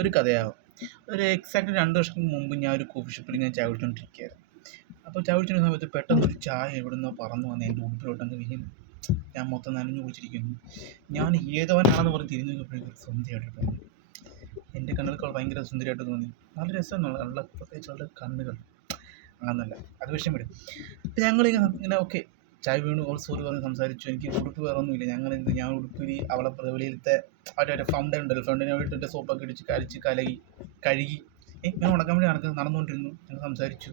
ഒരു കഥയാവും. ഒരു എക്സാക്ട് രണ്ട് വർഷം മുമ്പ് ഞാൻ ഒരു കോഫി ഷോപ്പിൽ ഞാൻ ചായ കുടിച്ചുകൊണ്ടിരിക്കുകയായിരുന്നു അപ്പോൾ ചായ കുടിച്ചിരുന്ന സമയത്ത് പെട്ടെന്ന് ഒരു ചായ എവിടെ നിന്നോ പറന്നു വന്ന് എന്റെ ഉടുപ്പിലോട്ടങ്ങ് വീണു. ഞാൻ മൊത്തം നനഞ്ഞു കുടിച്ചിരിക്കുന്നു ഞാൻ ഏതവനാണെന്ന് പറഞ്ഞ് തിരിഞ്ഞു നോക്കിയപ്പോഴേക്കും സുന്ദരിയായിട്ട് എന്റെ കണ്ണുകൾ ഭയങ്കര സുന്ദരിയായിട്ട് തോന്നി. നല്ല രസമാണ്. നല്ല പ്രത്യേകിച്ച് അവളുടെ കണ്ണുകൾ. അങ്ങനല്ല അത് വിഷയം വിടും. അപ്പം ഞങ്ങളിങ്ങനെ ഇങ്ങനെ ഓക്കെ ചായ വീണു ഓൾ സോറി പറഞ്ഞ് സംസാരിച്ചു. എനിക്ക് ഉടുപ്പ് വേറെ ഒന്നുമില്ല. ഞങ്ങൾ എന്ത് ഞാൻ ഉടുപ്പിൽ അവളെ വെളിയിലത്തെ അവരുടെ ഫൗണ്ടൻ ഉണ്ടല്ലോ. ഫൗണ്ടനെ വീട്ടിന്റെ സോപ്പൊക്കെ ഇടിച്ച് കരച്ച് കലകി കഴുകി. ഞാൻ ഉണക്കാൻ വേണ്ടി നടക്കുന്നത് നടന്നുകൊണ്ടിരുന്നു. ഞങ്ങൾ സംസാരിച്ചു.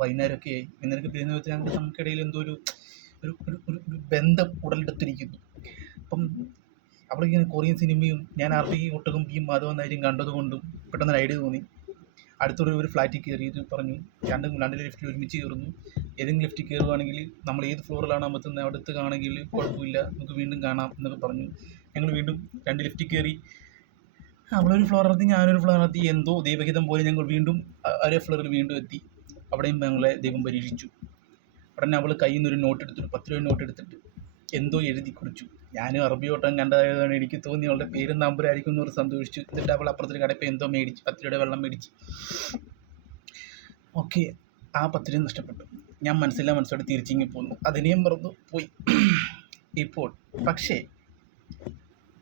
വൈകുന്നേരമൊക്കെ ആയി. വൈകുന്നേരമൊക്കെ പിരിയുന്ന വെച്ചാൽ ഞങ്ങൾ നമുക്കിടയിൽ എന്തോ ഒരു ഒരു ഒരു ഒരു ഒരു ബന്ധം ഉടലെടുത്തിരിക്കുന്നു. അപ്പം അവളിങ്ങനെ കൊറിയൻ സിനിമയും ഞാൻ അറബി ഒട്ടകം മാധവൻ നായരും കണ്ടതുകൊണ്ടും പെട്ടെന്നൊരു ഐഡിയ തോന്നി. അടുത്തൊരു ഒരു ഫ്ലാറ്റിൽ കയറി ഇത് പറഞ്ഞു. രണ്ടും രണ്ട് ലിഫ്റ്റിൽ ഒരുമിച്ച് കയറുന്നു. ഏതെങ്കിലും ലിഫ്റ്റിൽ കയറുവാണെങ്കിൽ നമ്മൾ ഏത് ഫ്ലോറിലാണ് അമർത്തുന്നത്? അടുത്ത് കാണെങ്കിൽ കുഴപ്പമില്ല. നമുക്ക് വീണ്ടും കാണാം എന്നൊക്കെ പറഞ്ഞു. ഞങ്ങൾ വീണ്ടും രണ്ട് ലിഫ്റ്റിൽ കയറി. അവളൊരു ഫ്ലോറിനെത്തി ഞാനൊരു ഫ്ലോർ നടത്തി. എന്തോ ദൈവഹിതം പോലെ ഞങ്ങൾ വീണ്ടും ഒരേ ഫ്ലോറിൽ വീണ്ടും എത്തി. അവിടെയും ഞങ്ങളെ ദൈവം പരീക്ഷിച്ചു. ഉടനെ അവൾ കയ്യിൽ നിന്ന് ഒരു നോട്ട് എടുത്തിട്ട്. പത്ത് രൂപ നോട്ട് എടുത്തിട്ട് എന്തോ എഴുതി കുറിച്ചു. ഞാനും അറബി ഓട്ടം കണ്ടതായതുകൊണ്ട് എനിക്ക് തോന്നി അവളുടെ പേരും നമ്പരായിരിക്കും എന്ന് പറഞ്ഞ് സന്തോഷിച്ചു എന്നിട്ട് അവൾ അപ്പുറത്തൊരു കടയിൽ എന്തോ മേടിച്ച് പത്ത് രൂപയുടെ വെള്ളം മേടിച്ച്. ഓക്കെ ആ പത്ത് രൂപ നഷ്ടപ്പെട്ടു. ഞാൻ മനസ്സില്ല മനസ്സോടെ തിരിച്ചിങ്ങി പോന്നു. അതിനെയും മറന്നു പോയി. ഇപ്പോൾ പക്ഷേ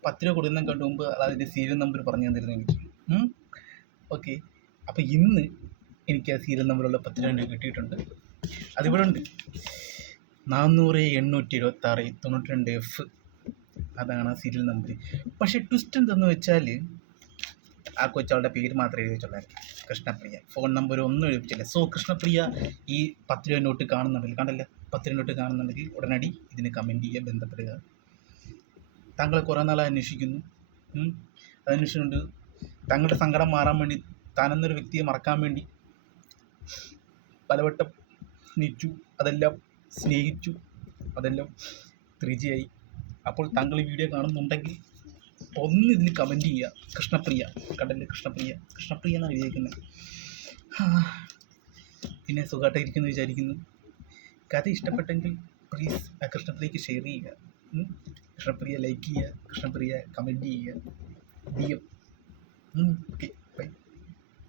പത്ത് രൂപ കൊടുക്കുന്ന കണ്ടു മുമ്പ് അതിന്റെ സീരിയൽ നമ്പർ പറഞ്ഞു തന്നിരുന്നു എനിക്ക്. ഓക്കെ അപ്പോൾ ഇന്ന് എനിക്ക് ആ സീരിയൽ നമ്പറുള്ള പത്ത് രൂപ കിട്ടിയിട്ടുണ്ട്. അതിവിടെ ഉണ്ട്. നാനൂറ് എണ്ണൂറ്റി ഇരുപത്തി ആറ് തൊണ്ണൂറ്റി രണ്ട് എഫ് അതാണ് ആ സീരിയൽ നമ്പർ പക്ഷേ ട്വിസ്റ്റ് എന്തെന്ന് വെച്ചാൽ ആ കൊച്ചാളുടെ പേര് മാത്രമേ എഴുതി വെച്ചുള്ളായിരുന്നു കൃഷ്ണപ്രിയ. ഫോൺ നമ്പർ ഒന്നും എഴുതിച്ചില്ല സോ കൃഷ്ണപ്രിയ ഈ പത്ത് രൂപ നോട്ട് കാണുന്നുണ്ടെങ്കിൽ കണ്ടല്ല? പത്ത് രൂപ നോട്ട് കാണുന്നുണ്ടെങ്കിൽ ഉടനടി ഇതിന് കമന്റ് ചെയ്യുക ബന്ധപ്പെടുക. താങ്കളെ കുറേ നാൾ അന്വേഷിക്കുന്നു. അതന്വേഷിച്ചുകൊണ്ട് താങ്കളുടെ സങ്കടം മാറാൻ വേണ്ടി താനെന്നൊരു വ്യക്തിയെ മറക്കാൻ വേണ്ടി പലവട്ടം സ്നേഹിച്ചു അതെല്ലാം സ്നേഹിച്ചു അതെല്ലാം ത്രിജിയായി. അപ്പോൾ താങ്കൾ ഈ വീഡിയോ കാണുന്നുണ്ടെങ്കിൽ ഒന്ന് ഇതിന് കമന്റ് ചെയ്യുക. കൃഷ്ണപ്രിയ. കടലിൽ കൃഷ്ണപ്രിയ. കൃഷ്ണപ്രിയ എന്നാണ് വിചാരിക്കുന്നത് പിന്നെ സുഖമായിട്ട് ഇരിക്കുന്നു വിചാരിക്കുന്നു. കഥ ഇഷ്ടപ്പെട്ടെങ്കിൽ പ്ലീസ് ആ കൃഷ്ണപ്രിയക്ക് ഷെയർ ചെയ്യുക. കൃഷ്ണപ്രിയ ലൈക്ക് ചെയ്യുക. കൃഷ്ണപ്രിയ കമന്റ് ചെയ്യുക. D M okay